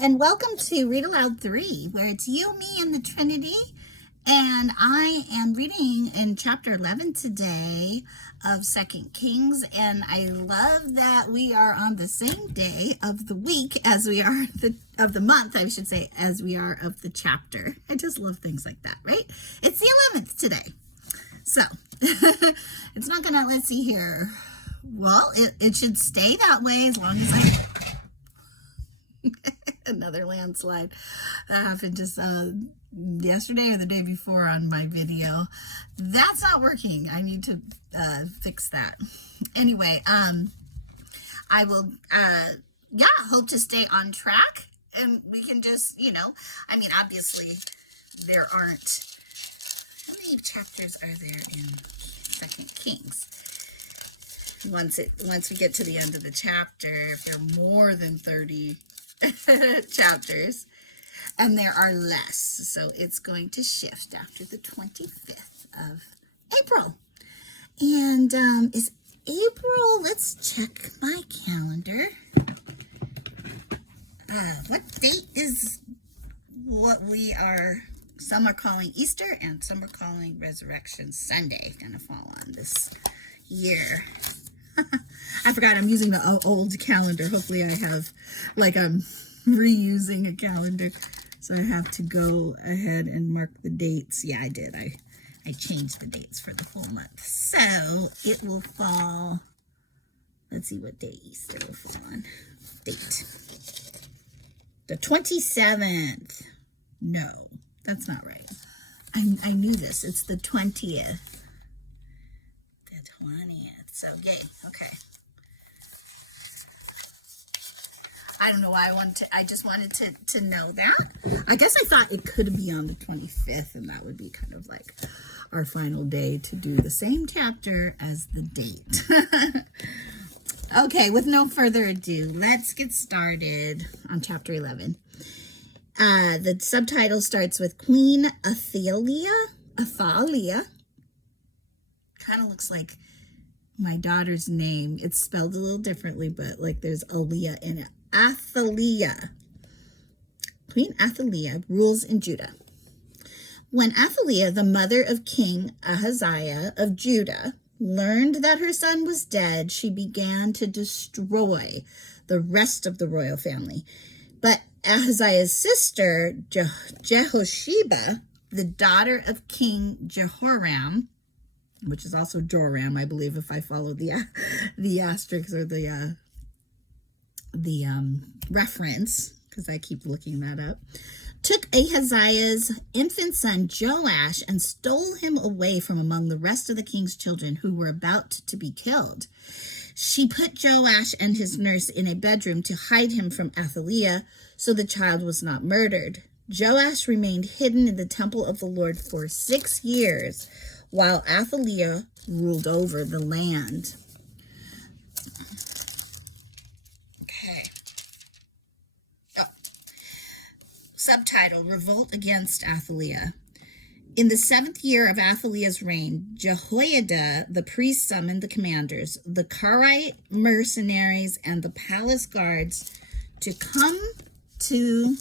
and welcome to Read Aloud 3, where it's you, me, and the Trinity. And I am reading in chapter 11 today of 2 Kings. And I love that we are on the same day of the week as we are of the month, I should say, as we are of the chapter. I just love things like that, right? It's the 11th today. So it's not going to, let's see here. Well, it should stay that way as long as I... Another landslide that happened just yesterday or the day before on my video. That's not working. I need to fix that. Anyway, I will hope to stay on track, and we can just, I mean, obviously there aren't, how many chapters are there in 2 Kings? Once we get to the end of the chapter, if there are more than 30 chapters, and there are less, so it's going to shift after the 25th of April. And is April, let's check my calendar. What date is what some are calling Easter and some are calling Resurrection Sunday, gonna fall on this year. I forgot I'm using the old calendar. Hopefully I have, I'm reusing a calendar. So I have to go ahead and mark the dates. Yeah, I did. I changed the dates for the full month. So it will fall, let's see what day Easter will fall on. Date. The 27th. No, that's not right. I knew this. It's the 20th. The 20th. So, yay. Okay. I don't know why I just wanted to know that. I guess I thought it could be on the 25th, and that would be kind of like our final day to do the same chapter as the date. Okay, with no further ado, let's get started on chapter 11. The subtitle starts with Queen Athaliah. Kind of looks like my daughter's name. It's spelled a little differently, but there's Aliyah in it. Athaliah. Queen Athaliah rules in Judah. When Athaliah, the mother of King Ahaziah of Judah, learned that her son was dead, she began to destroy the rest of the royal family. But Ahaziah's sister, Jehosheba, the daughter of King Jehoram, which is also Joram, I believe, if I follow the asterisk or the reference, because I keep looking that up, took Ahaziah's infant son Joash and stole him away from among the rest of the king's children who were about to be killed. She put Joash and his nurse in a bedroom to hide him from Athaliah, so the child was not murdered. Joash remained hidden in the temple of the Lord for 6 years, while Athaliah ruled over the land. Okay. Oh. Subtitle, Revolt Against Athaliah. In the 7th year of Athaliah's reign, Jehoiada the priest summoned the commanders, the Karite mercenaries, and the palace guards to come to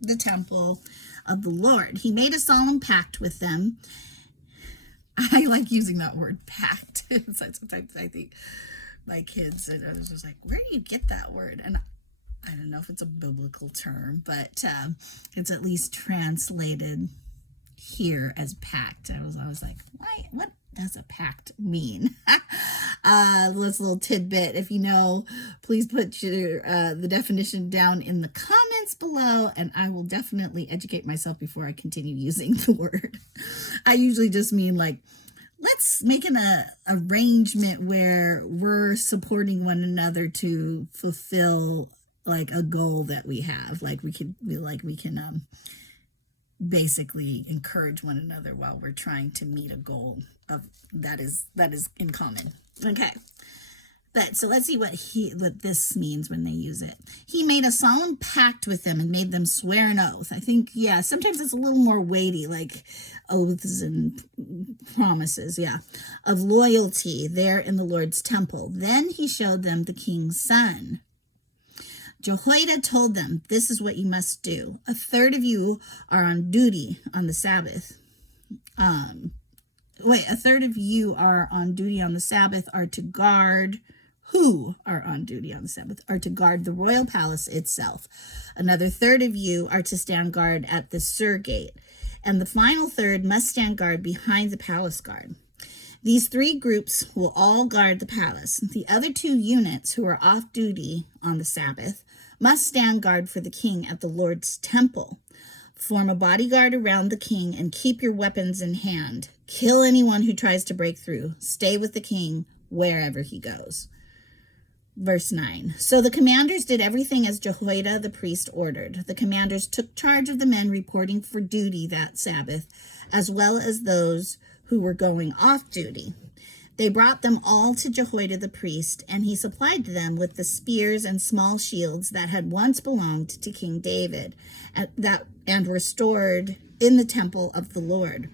the temple of the Lord. He made a solemn pact with them. I like using that word, pact. Sometimes I think my kids, and I was just like, where do you get that word? And I don't know if it's a biblical term, but it's at least translated here as pact. I was like, why? What does a pact mean? This little tidbit, if you know, please put the definition down in the comments below, and I will definitely educate myself before I continue using the word. I usually just mean let's make an arrangement where we're supporting one another to fulfill a goal that we have. We can basically encourage one another while we're trying to meet a goal that is in common. Okay. But so let's see what this means when they use it. He made a solemn pact with them and made them swear an oath. I think, yeah, sometimes it's a little more weighty, like oaths and promises, of loyalty there in the Lord's temple. Then he showed them the king's son. Jehoiada told them, this is what you must do. A third of you are on duty on the Sabbath. A third of you are on duty on the Sabbath are to guard, who are on duty on the Sabbath, are to guard the royal palace itself. Another third of you are to stand guard at the Sur Gate. And the final third must stand guard behind the palace guard. These three groups will all guard the palace. The other 2 units who are off duty on the Sabbath must stand guard for the king at the Lord's temple. Form a bodyguard around the king and keep your weapons in hand. Kill anyone who tries to break through. Stay with the king wherever he goes. Verse 9. So the commanders did everything as Jehoiada the priest ordered. The commanders took charge of the men reporting for duty that Sabbath, as well as those who were going off duty. They brought them all to Jehoiada the priest, and he supplied them with the spears and small shields that had once belonged to King David, and were stored in the temple of the Lord.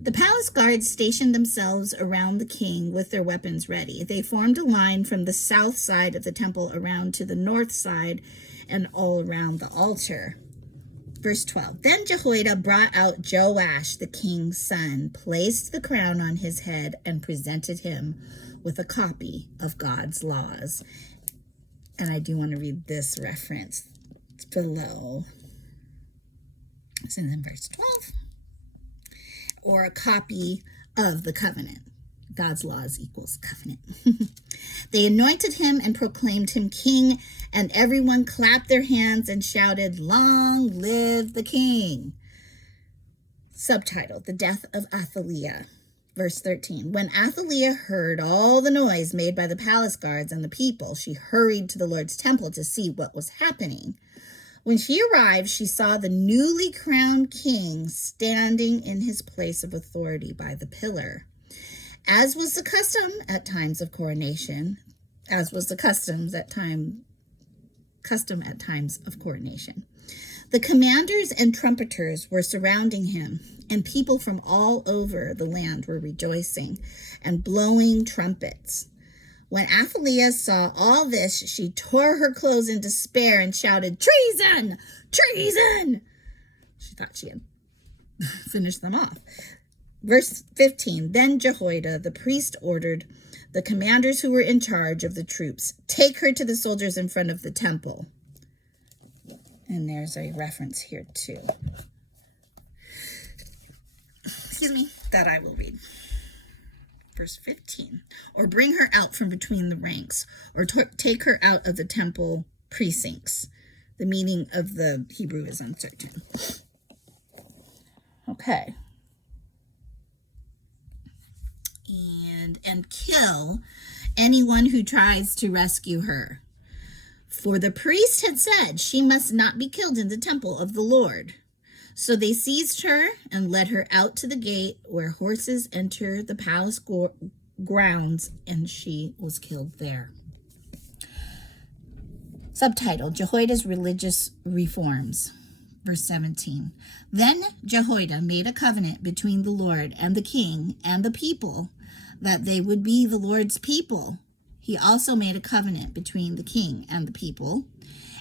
The palace guards stationed themselves around the king with their weapons ready. They formed a line from the south side of the temple around to the north side and all around the altar. Verse 12, then Jehoiada brought out Joash, the king's son, placed the crown on his head, and presented him with a copy of God's laws. And I do want to read this reference. It's below. It's in verse 12. Or a copy of the covenant. God's laws equals covenant. They anointed him and proclaimed him king, and everyone clapped their hands and shouted, "Long live the king." Subtitle, The Death of Athaliah. Verse 13, when Athaliah heard all the noise made by the palace guards and the people, she hurried to the Lord's temple to see what was happening. When she arrived, she saw the newly crowned king standing in his place of authority by the pillar. As was the custom at times of coronation, the commanders and trumpeters were surrounding him, and people from all over the land were rejoicing and blowing trumpets. When Athaliah saw all this, she tore her clothes in despair and shouted, "Treason! Treason!" She thought she had finished them off. Verse 15, then Jehoiada, the priest, ordered the commanders who were in charge of the troops, take her to the soldiers in front of the temple. And there's a reference here too. Excuse me, that I will read. Verse 15, or bring her out from between the ranks, or take her out of the temple precincts. The meaning of the Hebrew is uncertain. Okay. And kill anyone who tries to rescue her. For the priest had said she must not be killed in the temple of the Lord. So they seized her and led her out to the gate where horses enter the palace grounds, and she was killed there. Subtitle, Jehoiada's religious reforms. Verse 17, then Jehoiada made a covenant between the Lord and the king and the people that they would be the Lord's people. He also made a covenant between the king and the people,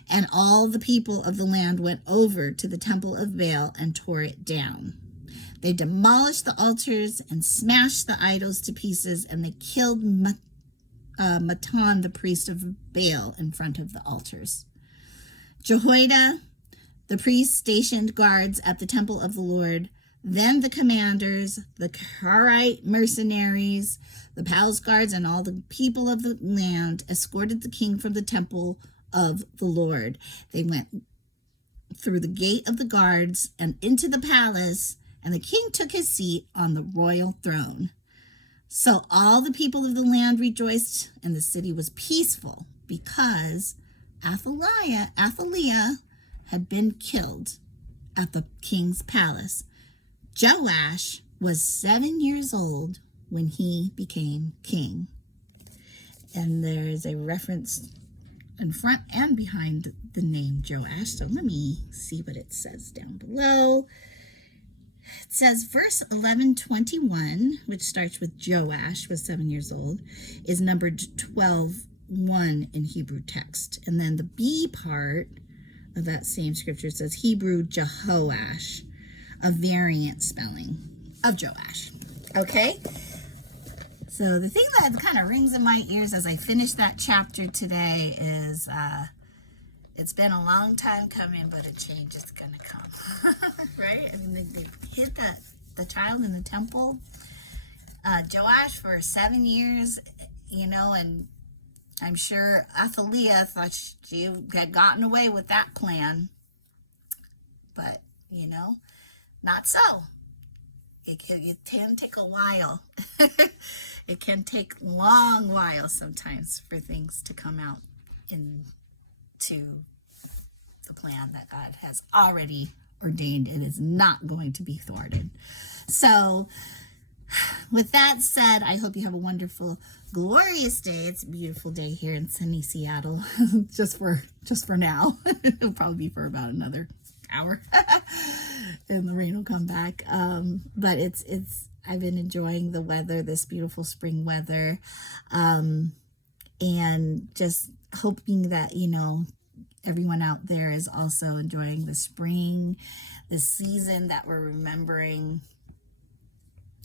and all the people of the land went over to the temple of Baal and tore it down. They demolished the altars and smashed the idols to pieces, and they killed Matan, the priest of Baal, in front of the altars. Jehoiada, the priest, stationed guards at the temple of the Lord. Then the commanders, the Karite mercenaries, the palace guards, and all the people of the land escorted the king from the temple of the Lord. They went through the gate of the guards and into the palace, and the king took his seat on the royal throne. So all the people of the land rejoiced, and the city was peaceful, because Athaliah had been killed at the king's palace. Joash was 7 years old when he became king. And there's a reference in front and behind the name Joash. So let me see what it says down below. It says verse 11:21, which starts with Joash was 7 years old, is numbered 12 one in Hebrew text. And then the B part of that same scripture says Hebrew Jehoash, a variant spelling of Joash. Okay? So the thing that kind of rings in my ears as I finish that chapter today is it's been a long time coming, but a change is going to come. Right? I mean, they hid the child in the temple. Joash for 7 years, and I'm sure Athaliah thought she had gotten away with that plan. But, not so. It can take a while. It can take a long while sometimes for things to come out into the plan that God has already ordained. It is not going to be thwarted. So, with that said, I hope you have a wonderful, glorious day. It's a beautiful day here in sunny Seattle, just for now. It'll probably be for about another hour, and the rain will come back. But I've been enjoying the weather, this beautiful spring weather, and just hoping that everyone out there is also enjoying the spring, the season that we're remembering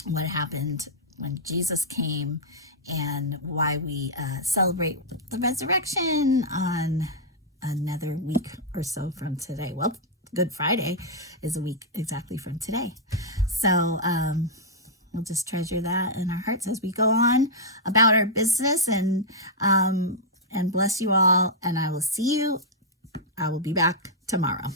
what happened when Jesus came and why we celebrate the resurrection on another week or so from today. Well, Good Friday is a week exactly from today. So we'll just treasure that in our hearts as we go on about our business, and bless you all. And I will be back tomorrow.